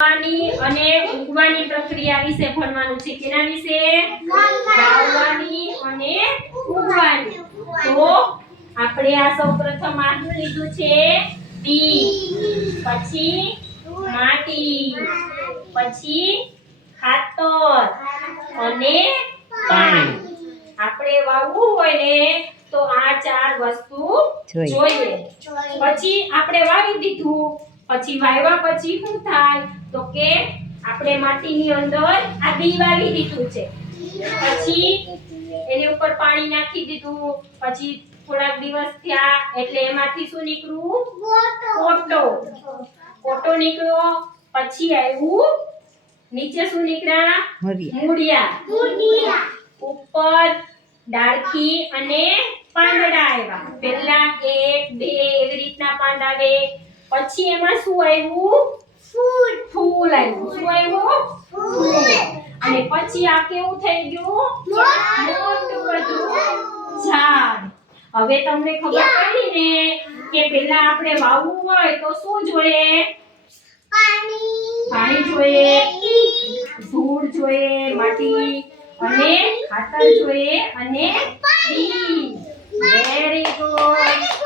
વાવવાની અને ઉગવાની પ્રક્રિયા વિશે ભણવાનું છે. કેના વિશે? વાવવાની અને ઉગવાની. તો આપણે આ સૌપ્રથમ આનું લીધું છે બી, પછી માટી, પછી ખાતર અને પાણી. આપણે વાવવું હોય ને તો આ ચાર વસ્તુ જોઈએ. પછી આપણે વાવી દીધું, પછી વાવ્યા પછી શું થાય તો કે આપણે માટીની અંદર આ બી વાવી દીધું છે, પછી એની ઉપર પાણી નાખી દીધું, પછી થોડાક દિવસ થયા એટલે એમાંથી શું નીકળ્યું? કોટો નીકળ્યો. પછી આવ્યું નીચે શું નીકળ્યા? મૂળિયા. ઉપર ડાળખી અને પાંદડા આવ્યા. પહેલા 1 2 એવી રીતના પાંદ આવે. પછી એમાં શું આવ્યું? ફૂલ આવ્યું. શું આવ્યું? ફૂલ. અને પછી આ કેવું થઈ ગયું? મોટું બધું ઝાડ. હવે તમને ખબર પડી ને કે પહેલા આપણે વાવવું હોય તો શું જોઈએ? પાણી જોઈએ, ધૂળ જોઈએ, માટી અને ખાતર જોઈએ અને બી. Very good.